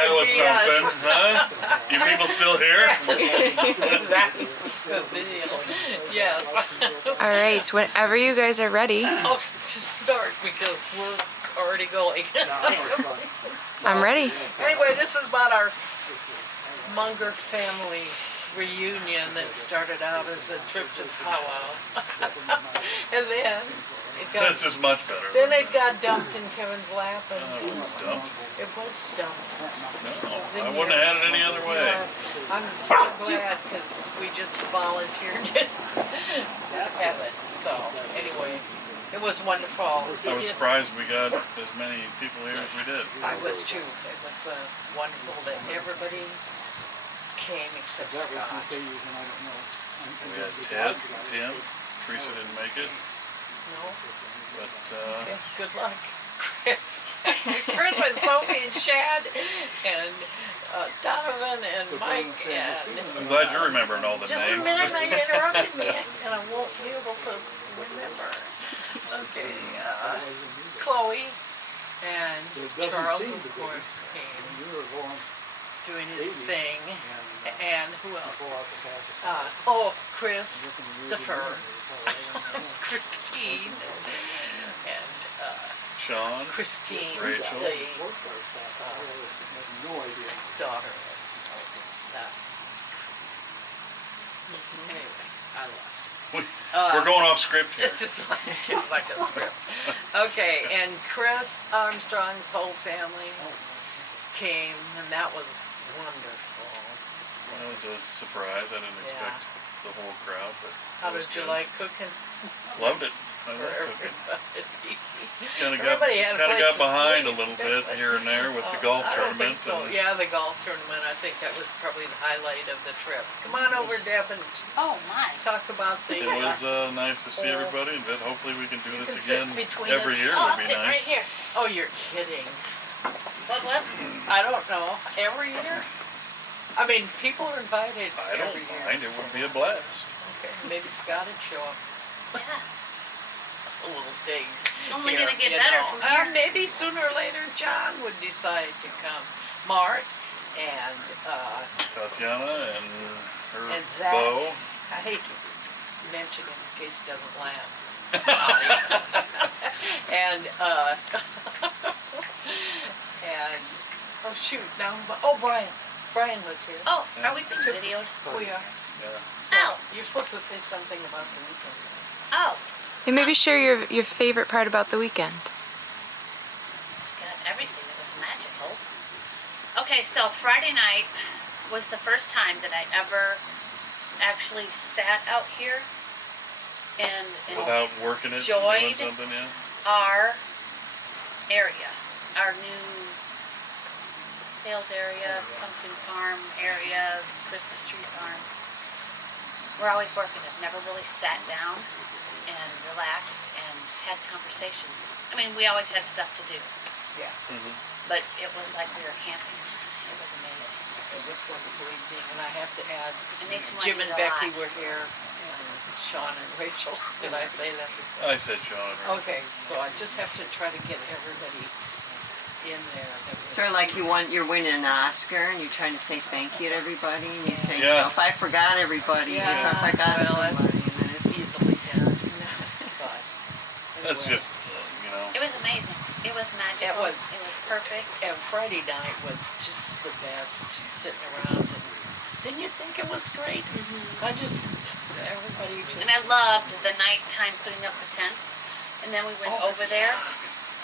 that was something, huh? You people still here? That's the video. Yes. All right, whenever you guys are ready. Oh, just start because we're already going. I'm ready. Anyway, this is about our Munger family reunion that started out as a trip to the powwow. And then it got, This is much better. then it got dumped in Kevin's lap. And It was dumped. It was dumped. No, I wouldn't have had it any other way. I'm so glad because we just volunteered to have it. So anyway, it was wonderful. I was surprised we got as many people here as we did. I was too. It was wonderful that everybody came except Scott. We had Ted, Tim, Teresa didn't make it, No? but Yes, good luck, Chris. Chris and Sophie and Shad and Donovan and Mike and... I'm glad you're remembering all the Just names. a minute, I interrupted me and I won't be able to remember. Okay, Chloe and Charles, of course, came doing his thing. And who else? Chris, the fur, Christine, and Sean, Christine, Rachel, the daughter of anyway, I lost it. We're going off script here. It's just like a script. Okay, and Chris Armstrong's whole family came, and that was wonderful. That was a surprise. I didn't expect the whole crowd, but How did you like cooking? loved it. I love cooking. Kind of Everybody had a place got to behind a sleep. little bit here and there with the golf I don't tournament. think so. And Yeah, the golf tournament. I think that was probably the highlight of the trip. Come on over, Deb, and Oh my. talk about the... it was nice to see everybody, and hopefully we can do this can sit again between every us. year. Oh, Would I'll be sit right nice. here. Oh, you're kidding. What? I don't know. Every year? I mean, people are invited I don't every year. mind. It would be a blast. Okay, maybe Scott would show up. Yeah. A little dig. Only here, gonna get you better know. from here. Maybe sooner or later John would decide to come. Mark and Tatiana and her And Zach. beau. I hate to mention him in case it doesn't last. and and oh shoot, now Brian was here. Oh, are we being videoed? We are. Yeah. So Ow. you're supposed to say something about the weekend. Oh, And maybe share your favorite part about the weekend. got everything. It was magical. Okay, so Friday night was the first time that I ever actually sat out here and Without working it, enjoyed doing something, yeah. our area, our new sales area, pumpkin farm area, Christmas tree farm. We're always working. I've never really sat down and relaxed and had conversations. I mean, we always had stuff to do, Yeah, but it was like we were camping. It was amazing. it was wonderful evening, and I have to add, It makes me want Jim to and eat a Becky lot. were here, and Sean and Rachel. Did I say that before? I said Sean. Right? Okay, so I just have to try to get everybody in there. That was, Sort of like you're winning an Oscar and you're trying to say thank you to everybody and you say, Yeah. if I forgot everybody, if I Yeah, forgot well, somebody. that's- and it's- easily done. But That's anyway. just, you know. It was amazing. It was magical. was. It was perfect. And Friday night was just the best, just sitting around. And didn't you think it was great? I just, everybody just. And I loved the nighttime putting up the tents. And then we went Oh, over there,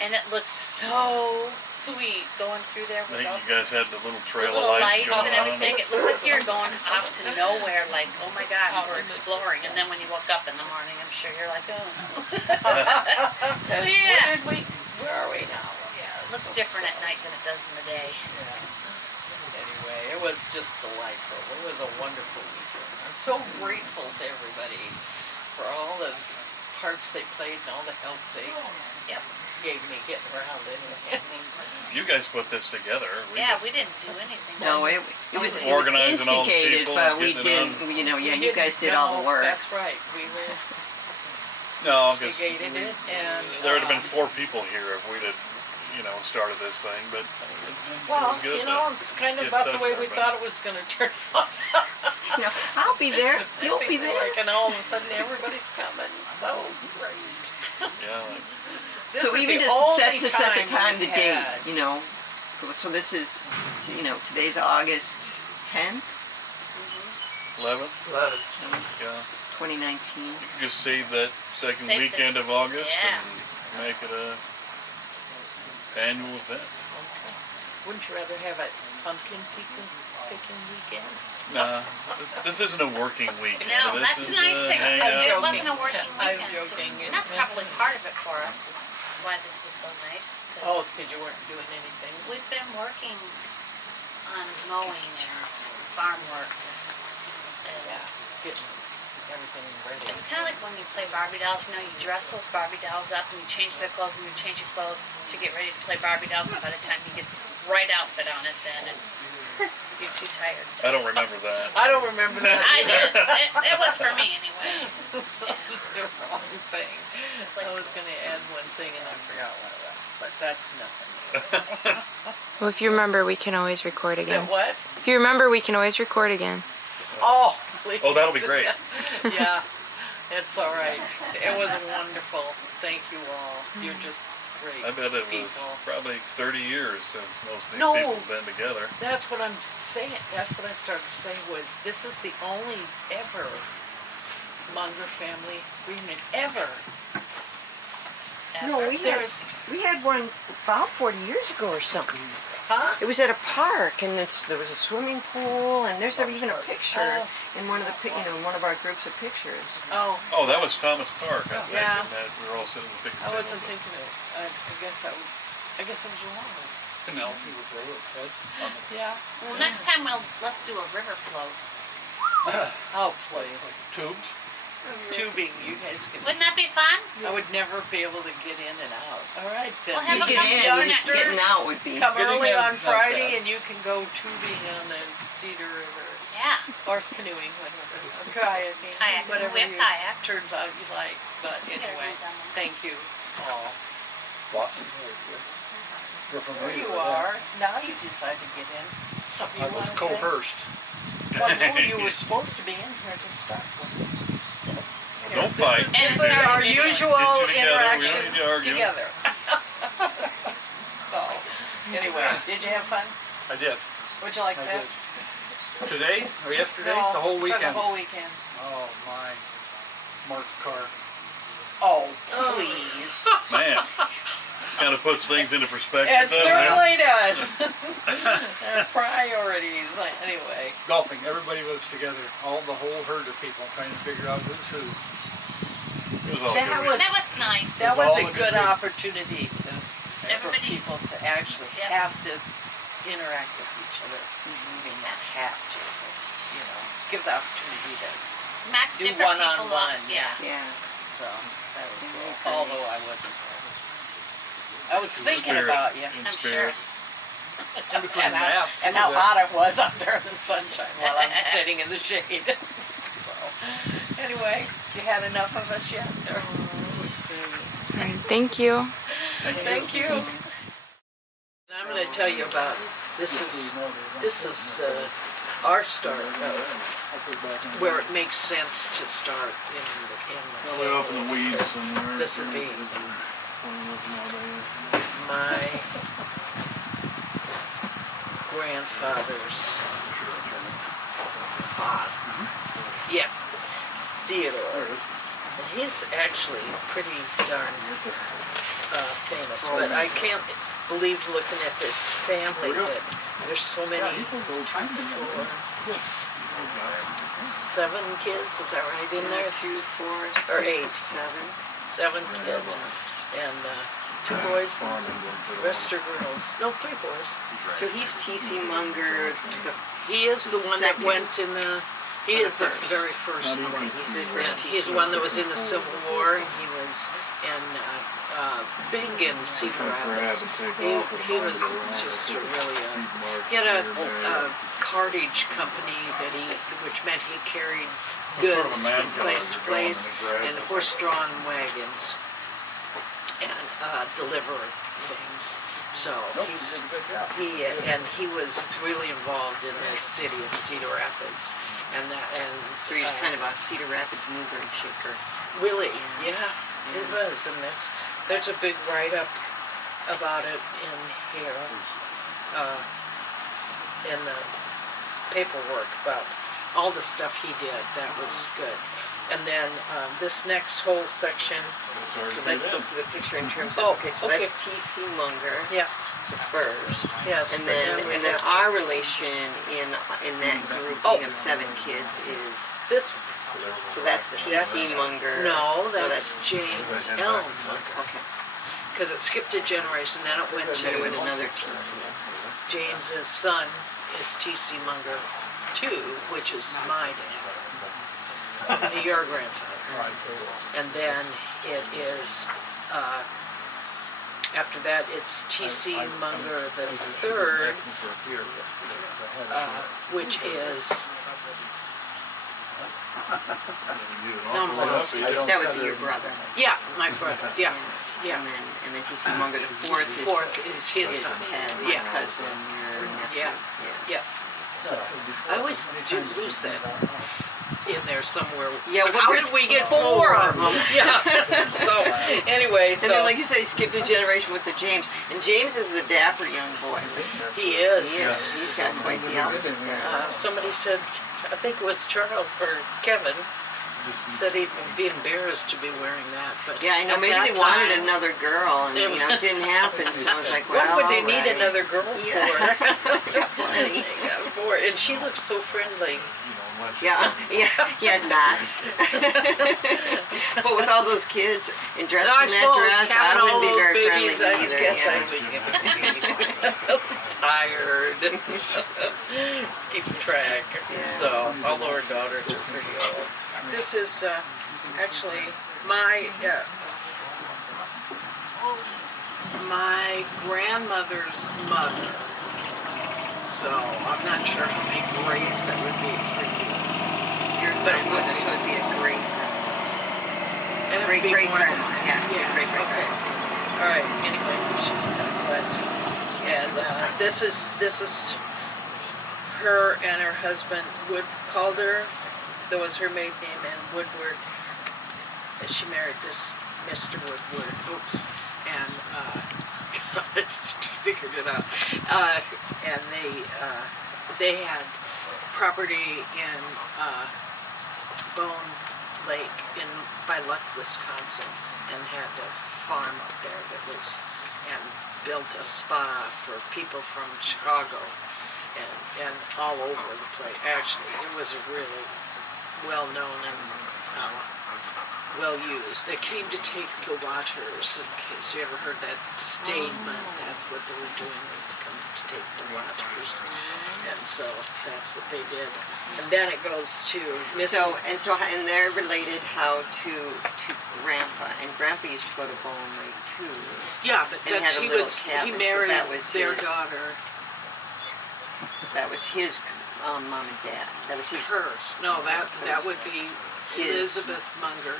and it looked so sweet going through there I with think all you guys had the little the trail little of lights lights going and on. everything. It looked like you were going off to nowhere, like, oh my gosh, we're exploring. And then when you woke up in the morning, I'm sure you're like, oh. And Yeah. where are we now? Yeah, It looks different at night than it does in the day. Yeah. Anyway, it was just delightful. It was a wonderful weekend. I'm so grateful to everybody for all the parts they played and all the help they Yep. gave me getting around anyway. You guys put this together. We didn't do anything. No, it was Organizing all the instigated, people but and we getting it didn't, you We guys didn't did all the know. work. That's right. We were No, because instigated it, and there would have been 4 people here if we'd have, started this thing, but Well, it was good. it's kind of Get about the stuff way we happening. thought it was going to turn out. I'll be there. You'll be there. And all of a sudden everybody's coming. So great. Yeah, like, This So is even the just only to set the time, we've the date, had. So this is, today's August 10th, 11th. 11. Yeah. 2019. Just save that second Save the- weekend of August Yeah. and make it a annual event. Wouldn't you rather have a pumpkin picking weekend? Nah, this isn't a working weekend. No, this that's is the nice thing. hangout. It joking. wasn't a working I'm weekend. joking. And that's probably part of it for us, is why this was so nice. 'cause Oh, it's because you weren't doing anything. we've been working on mowing and farm work. And Yeah, getting everything ready. it's kind of like when you play Barbie dolls, you dress those Barbie dolls up and you change their clothes and you change your clothes to get ready to play Barbie dolls, and by the time you get the right outfit on it, then you're too tired. I don't remember that. I don't remember that. I did. It was for me anyway. The wrong thing. It's like, I was going to add one thing and I forgot what it was, but that's nothing. Well, if you remember, we can always record again. What? If you remember, we can always record again. Oh, please. Oh, that'll be great. Yeah, it's all right. It was wonderful. Thank you all. You're just great. I bet it was people. probably 30 years since most of these No. people have been together. That's what I'm saying. That's what I started to say was this is the only ever Munger family reunion ever. No, we had one about 40 years ago or something. Huh? It was at a park, and there was a swimming pool, and there's even a picture in one of one of our groups of pictures. Oh, Oh, that was Thomas Park, I think. Yeah. And that we were all sitting at the picnic I table. wasn't thinking of it. I guess it was wrong. Penelope was there with Ted. Yeah. well, next time let's do a river float. Oh, please. Tubes. Tubing, you guys can. Wouldn't that be fun? I would never be able to get in and out. All right, then. We'll have You a get couple in, donuts. just getting out would be. Come Getting early in, on not Friday, bad. and you can go tubing on the Cedar River, Yeah. or canoing, whatever, or kayaking, Kayaking. whatever We have you kayaks. turns out you like. But We got anyway, ours on there. thank you all. Watson. You're There familiar you with that. are. Now you decide to get in. Something I you was want to say? coerced. Well, no, you were supposed to be in here to start with. Don't fight. This is And our get usual together. We don't interaction need to argue. together. So, anyway, did you have fun? I did. What'd you like I best? Today or yesterday? No, The whole for weekend. the whole weekend. Oh my. Mark's car. Oh, please. Man, kind of puts things into perspective, It doesn't it? certainly does. Priorities. Anyway, Golfing. Everybody was together. The whole herd of people trying to figure out who's who. It was all That good. was- That was nice. that With was all a the good good people. opportunity for Everybody- people to actually Yep. have to interact with each other. I mean, not have to, but, give the opportunity to Match do different people one-on-one, up. yeah. Yeah. So that was cool. Although I wasn't there. I was In thinking spirit. about you. In I'm spirit. In between And, naps. and how hot it was out there in the sunshine while I'm sitting in the shade. So, anyway, you had enough of us yet? Or- All right, thank you. Thank you. I'm going to tell you about this is our start of where it makes sense to start in the Way off in the weeds somewhere. This would be my grandfather's father. Yeah, Theodore. And he's actually pretty darn famous, but I can't believe looking at this family that there's so many, 7 kids, is that right in there? 2, 4, Or 6, 8. 7 kids, and 2 boys, and the rest are girls. No, 3 boys. So he's T.C. Munger. He is the one that Second. went in the, he is the very first one. He's the And first he's T.C. the one that was in the Civil War, and he was in big in Cedar Rapids. He was just really he had a cartage company that which meant he carried goods from place to place in horse-drawn wagons and deliver things. So he was really involved in the city of Cedar Rapids, So he's kind of a Cedar Rapids mover and shaker. really, yeah, it was, and there's a big write-up about it in here, in the paperwork about all the stuff he did. That was good. And then this next whole section. Let's go through the picture in terms of, that's T.C. Munger, Yeah. the first. Yes. And then our relation in that grouping of 7 kids is, This. so that's T.C. Munger. No, that's James L. Munger. Okay. Because it skipped a generation, then it went So with to another T.C. James's son is T.C. Munger II, which is my dad, your grandfather. And then it is, after that, it's T.C. Munger the third, which is, no, I'm lost. That would be your brother. Yeah, my brother, yeah. Yeah. And then T.C. Munger the fourth is his is son. Ted, my Yeah. cousin, your nephew. Yeah. So I always do lose that in there somewhere. Yeah, well, how there's did we get 4 of them? Yeah. So anyway, And then, like you said, he skipped a generation with the James. And James is the dapper young boy. he is. He's got quite the outfit there. Somebody said, I think it was Charles or Kevin, said he'd be embarrassed to be wearing that. But Yeah, I know. at Maybe that they wanted time, another girl, and it it didn't happen. So I was like, well, what would they all need right. another girl Yeah. for? Plenty. And she looked so friendly. Yeah, not. But with all those kids and dressed I in that suppose dress, I counting all wouldn't be those very friendly babies, I either. guess yeah. I would tired. Keeping track. So all our daughters are pretty old. This is actually my grandmother's mother. So I'm not sure how many grades that would be for you. Your grandmother would be a great And it'd great be great more- grandma. Yeah, great great Okay. grandma. All right. Anyway, she's kind of classy. And this is her and her husband Wood Calder. That was her maiden name, and Woodward. And she married this Mr. Woodward. Oops. And figured it out. And they had property in Bone Lake by Luck, Wisconsin, and had a farm up there that was, and built a spa for people from Chicago and all over the place. Actually, it was really well known and well used. They came to take the waters. In case you ever heard that statement, that's what they were doing, was coming to take the waters. And so that's what they did. And then it goes to And they're related how to Grandpa, and Grandpa used to go to Bone Lake too. yeah, but And that's had a he little was cabin, he so married that was their his. daughter. That was his mom and dad. That was his. Hers. No, that would be His. Elizabeth Munger,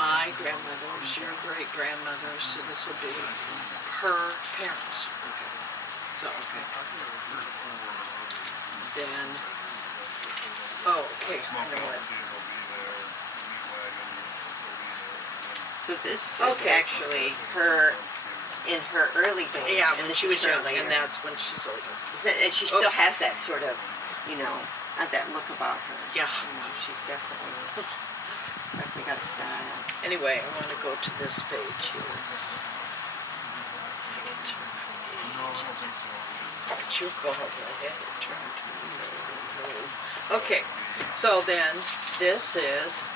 my grandmother's, your great grandmother. So this would be her parents. So then, okay, I know what. So this is Okay. actually her in her early days. Yeah, and when this she is was her young, later. and that's when she's older. And she still has that sort of, not that look about her. Yeah. She's definitely got a style. Anyway, I want to go to this page here. It's your fault. I had it turned. No. Okay, so then this is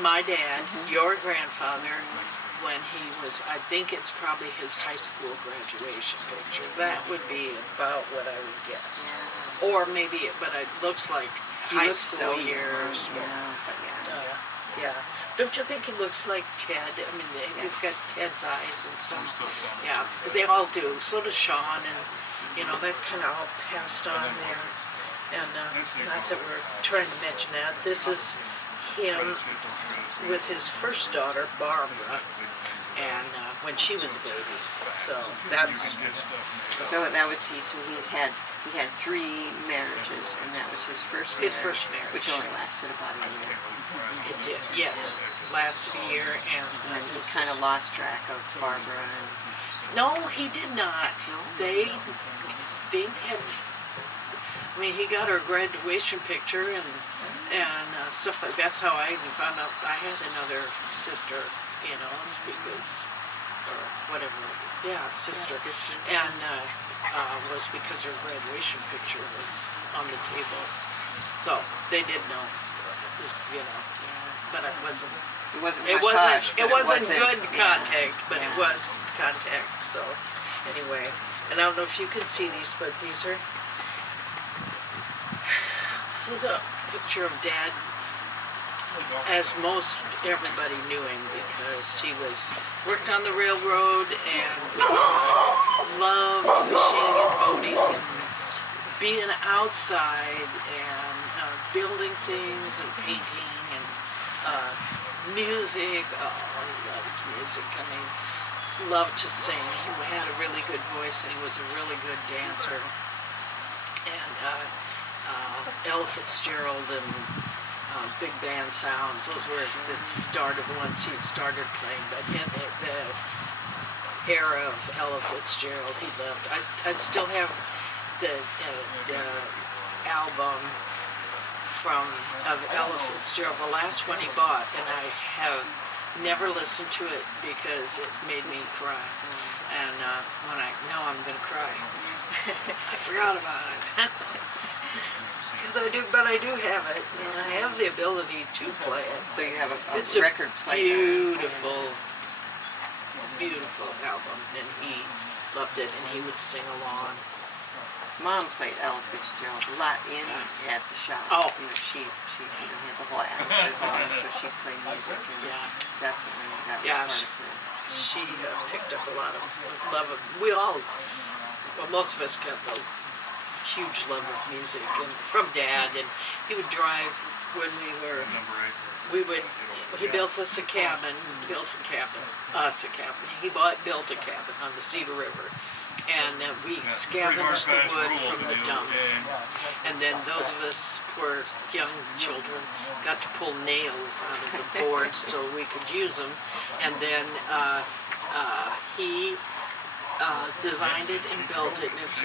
my dad, your grandfather, when he was, I think it's probably his high school graduation picture. That would be about what I would guess. Yeah. Or maybe, but it looks like He high looks school so years. Yeah. Yeah. Don't you think he looks like Ted? I mean, he's got Ted's eyes and stuff. Yeah, they all do. So does Sean, and that kind of all passed on there. And not that we're trying to mention that. This is him with his first daughter, Barbara, and when she was a baby. So that's So that was he had 3 marriages, and that was his first marriage. his first marriage. Which only lasted about a year. It did, yes. Lasted a year, and And he kind of lost track of Barbara. And no, he did not. They had. I mean, he got her graduation picture and stuff like. That's how I even found out I had another sister. You know, it's because or whatever. Yeah, sister. And was because her graduation picture was on the table. So they did know. You know, but it wasn't. It wasn't good contact, but it was contact. So anyway, and I don't know if you can see these, but these are. This is a picture of Dad, as most everybody knew him because he worked on the railroad and loved fishing and boating and being outside and building things and painting and music. Oh, he loved music. I mean, loved to sing. He had a really good voice and he was a really good dancer. And Ella Fitzgerald and big band sounds. Those were the start of once he started playing. But in the era of Ella Fitzgerald, he loved. I still have the album of Ella Fitzgerald, the last one he bought, and I have never listened to it because it made me cry. And when I know I'm going to cry, I forgot about it. But I do have it, and I have the ability to play it. So you have a It's record player. Beautiful, beautiful album, and he loved it, and he would sing along. Mom played Ella Fitzgerald a lot at the shop. Oh. You know, she had the whole atmosphere going, so she played music, and definitely that was part of her. She picked up a lot of love of. Most of us got the huge love of music, and from Dad, and he would drive when he built us a cabin, built a cabin on the Cedar River, and we scavenged the wood from the dump, and then those of us poor young children got to pull nails out of the boards so we could use them, and then he designed it and built it, and it's,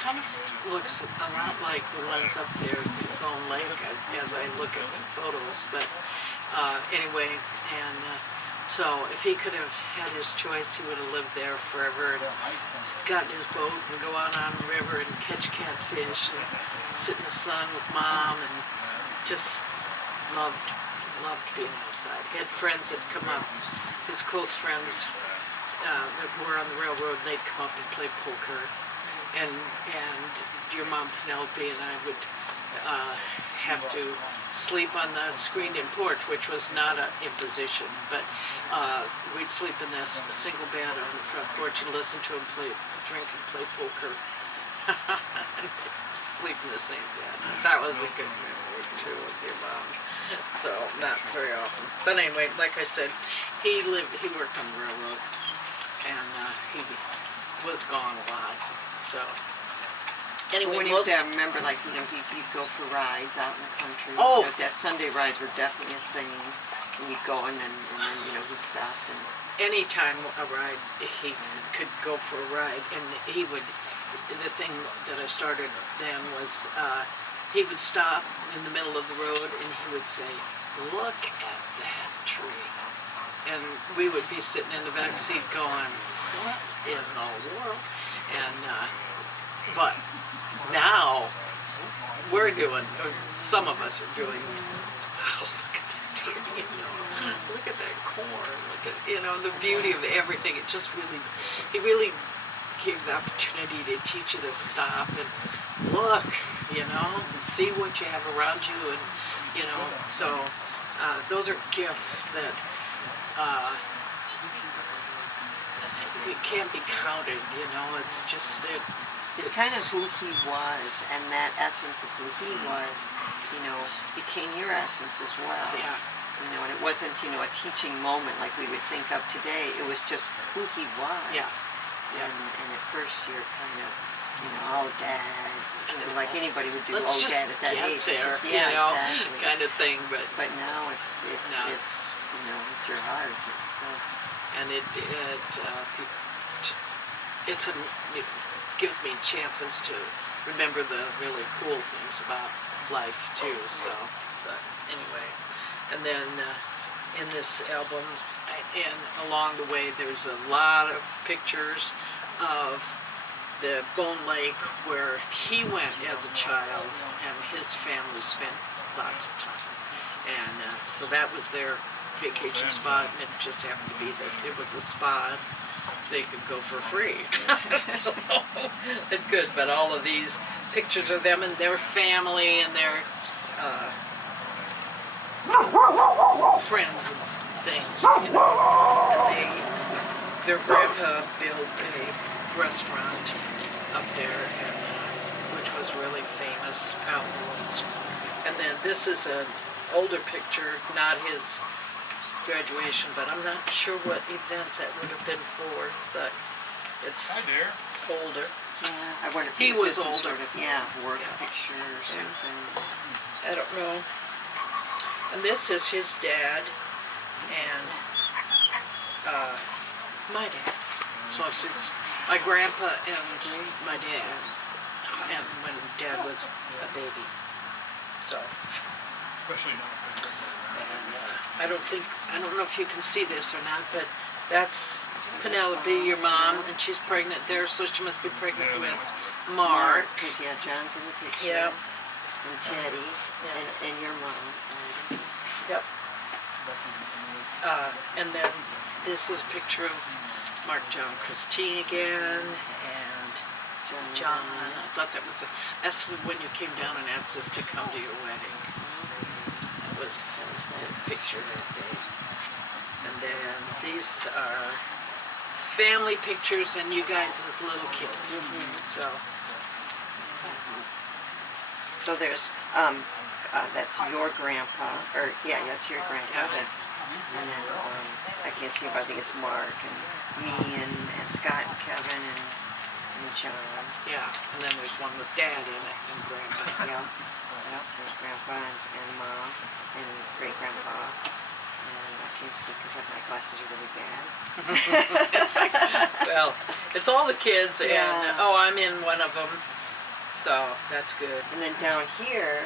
kind of looks a lot like the ones up there at Bone Lake as I look at the photos, but anyway, and so if he could have had his choice, he would have lived there forever and got in his boat and go out on the river and catch catfish and sit in the sun with Mom, and just loved being outside. He had friends that come up, his close friends that were on the railroad, and they'd come up and play poker, and your Mom Penelope and I would have to sleep on the screened-in porch, which was not an imposition, but we'd sleep in this single bed on the front porch and listen to him drink and play poker, sleep in the same bed. That was a good memory too with your Mom. So not very often, but anyway, like I said, he worked on the railroad. And he was gone a lot. So anyway, when you say, I remember, like, he'd go for rides out in the country. Oh, that Sunday rides were definitely a thing. And he'd go and then he'd stop and. Anytime a ride, he could go for a ride, and he would. The thing that I started then was he would stop in the middle of the road and he would say, "Look at that tree." And we would be sitting in the back seat going, "What in the world?" And but now we're doing, or some of us are doing, "Wow, look at that tree! Look at that corn! Look at the beauty of everything." It just he really gives opportunity to teach you to stop and look, and see what you have around you, and so those are gifts that. It can't be counted, it's just that it's kind of who he was, and that essence of who he was, became your essence as well. Yeah. You know, and it wasn't, you know, a teaching moment like we would think of today. It was just who he was. Yeah. And at first you're kind of, you know, oh, Dad, you know, like anybody would do, Let's oh, just Dad at that get age. there, Just, you yeah, know, exactly. kind of thing. But now it's No. you know, it's your heart. and it gives me chances to remember the really cool things about life too. So, but anyway, and then in this album, and along the way, there's a lot of pictures of the Bone Lake where he went as a child, and his family spent lots of time. And so that was their vacation spot, and it just happened to be that it was a spot they could go for free. It's good, but all of these pictures of them and their family and their friends and things, you know. And their grandpa built a restaurant up there, and which was really famous out in the woods. And then this is an older picture, not his graduation, but I'm not sure what event that would have been for, but it's older. Yeah, I wonder if He it was some older. sort of, work picture or something. I don't know. And this is his dad and my dad. So it's my grandpa and my dad, and when Dad was a baby. So. Especially now. And I don't know if you can see this or not, but that's Penelope, your mom, and she's pregnant there, so she must be pregnant with Mark. Because, John's in the picture. Yeah. And Teddy. And your mom. Yep. And then this is a picture of Mark, John, Christine again, and John. I thought that's when you came down and asked us to come to your wedding. That was the picture that day. And then these are family pictures and you guys as little kids. So there's, that's your grandpa, or, that's your grandpa. Yeah. And then, I can't see, but I think it's Mark, and me, and Scott, and Kevin, and John. Yeah, and then there's one with Dad in it, and Grandpa. Yep, there's Grandpa and Mom, and great-grandpa. And I can't see because my glasses are really bad. Well, it's all the kids, and, Yeah. I'm in one of them, so that's good. And then down here,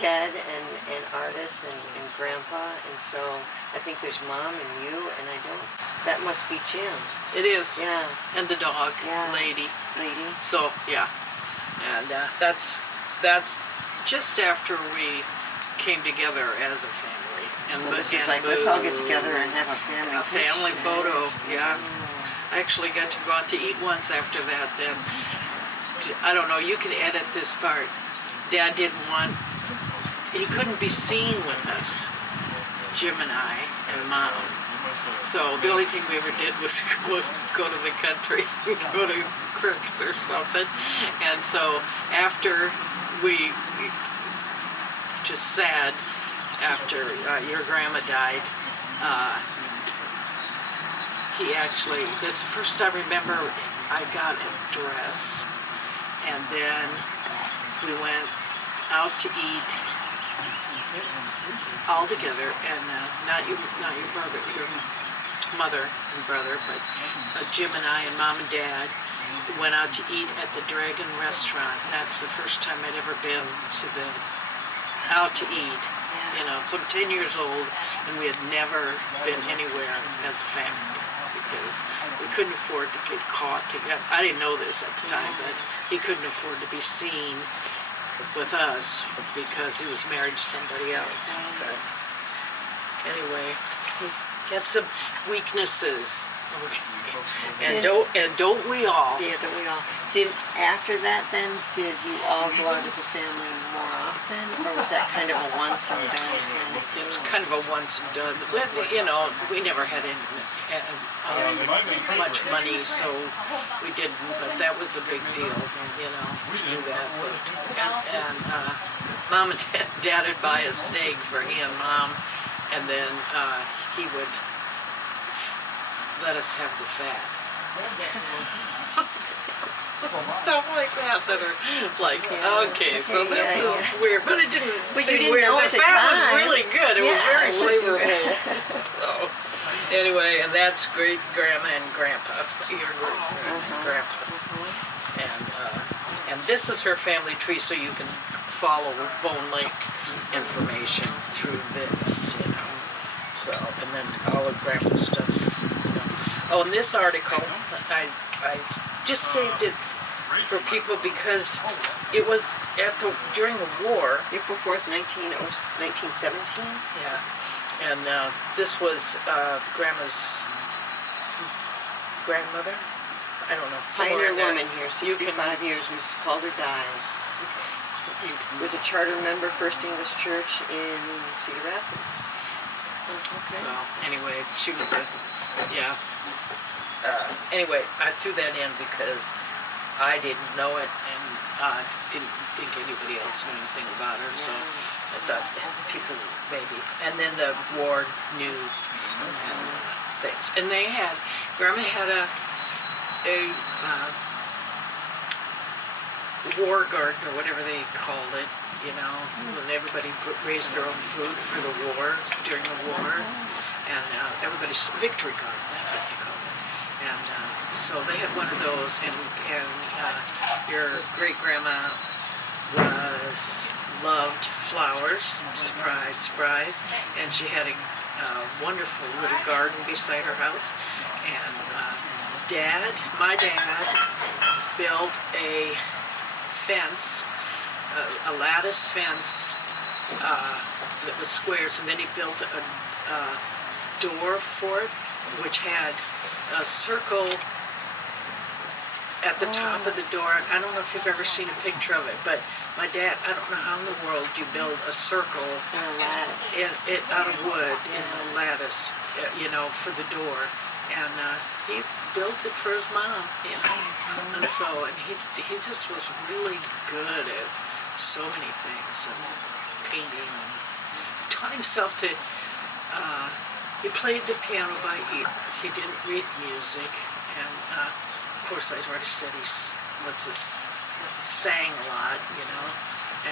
Ted and Artis and Grandpa, and so I think there's Mom and you, and that must be Jim. It is. Yeah. And the dog, Yeah. Lady. Lady. So, yeah. And that's just after we came together as a family. And So this is like, let's all get together and have a family photo, yeah. I actually got to go out to eat once after that. Then, I don't know, you can edit this part. Dad he couldn't be seen with us, Jim and I, and Mom. So the only thing we ever did was go to the country, go to Cricket or something. And so after we just sad after your grandma died, he actually, this is the first I remember I got a dress, and then we went out to eat all together, and not your brother, your mother and brother, but Jim and I and Mom and Dad went out to eat at the Dragon restaurant. That's the first time I'd ever been to out to eat. You know, so I'm 10 years old, and we had never been anywhere as a family because we couldn't afford to get caught together. I didn't know this at the time, but he couldn't afford to be seen with us because he was married to somebody else. But anyway, he had some weaknesses. And don't we all? Yeah, don't we all? After that then, did you all go out as a family more often? Or was that kind of a once and done thing? It was kind of a once and done. You know, we never had much money, so we didn't, but that was a big deal, you know, to do that. And Mom and Dad would buy a steak for he and Mom, and then he would let us have the fat. Stuff like that are like, okay, so this is weird, but it didn't But you seem didn't weird. know The at the fat was time. really good. It was Yeah, very once you- flavorful. So anyway, and that's great grandma and grandpa, your grandpa, and this is her family tree, so you can follow bone link information through this, you know. So, and then all of grandpa's stuff. You know. Oh, and this article, I just saved it for people because it was during the war. April 4th, 1917. Yeah, and this was Grandma's grandmother. I don't know. Pioneer somewhere in there. woman here, You 65 can- years, Mrs. Calder dies. You can- Was a charter member, First English Church in Cedar Rapids. So anyway, she was a yeah. Anyway, I threw that in because I didn't know it and didn't think anybody else knew anything about her, so I thought people maybe. And then the war news and things. And they had, Grandma had a war garden or whatever they called it, you know, when everybody raised their own food for the war, during the war, and everybody's victory garden, that's what they called it. And so they had one of those, and your great-grandma loved flowers, surprise, and she had a wonderful little garden beside her house, and my dad built a fence, a lattice fence that was squares, and then he built a door for it, which had a circle at the top of the door. I don't know if you've ever seen a picture of it, but my dad, I don't know how in the world you build a circle out of wood in a lattice, you know, for the door. And he built it for his mom, you know. And so, and he just was really good at so many things, and painting, and taught himself to, he played the piano by ear. He didn't read music, and of course I already said he sang a lot, you know,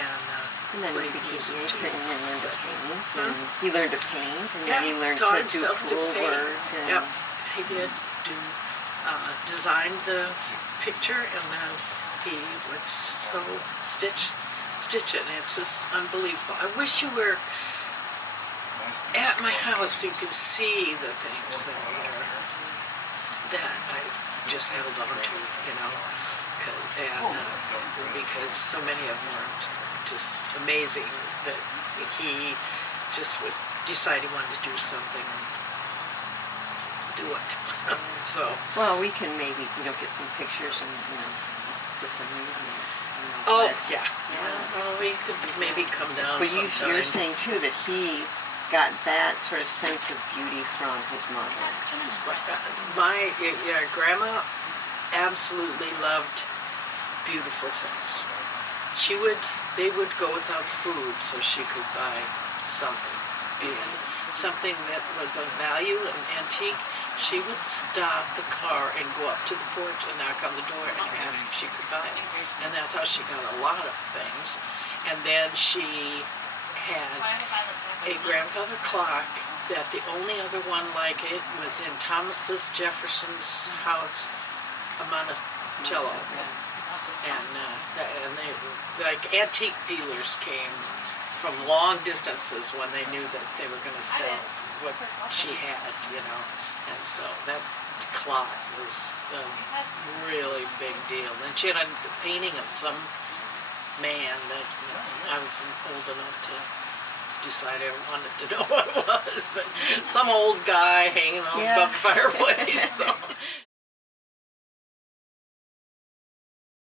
and then played he music too. learned to paint. And he learned to paint, and then he learned taught to do himself to pool paint. work. And Yep, he did design the picture, and then he would stitch it, and it's just unbelievable. I wish you were at my house so you could see the things that I just held on to, you know, because so many of them are just amazing that he just would decide he wanted to do something and do it. So. Well, we can maybe, get some pictures and, put them in. Oh, yeah. Well, we could maybe come down But sometime. you're saying, too, that he got that sort of sense of beauty from his mother. My grandma absolutely loved beautiful things. They would go without food so she could buy something. And something that was of value, an antique, she would stop the car and go up to the porch and knock on the door and ask if she could buy it. And that's how she got a lot of things. And then she had a grandfather clock that the only other one like it was in Thomas Jefferson's house in Monticello. And they, like, antique dealers came from long distances when they knew that they were going to sell what she had, you know. And so that clock was a really big deal. And she had a painting of some man that I wasn't old enough to decide I wanted to know what it was. But some old guy hanging on above the fireplace. So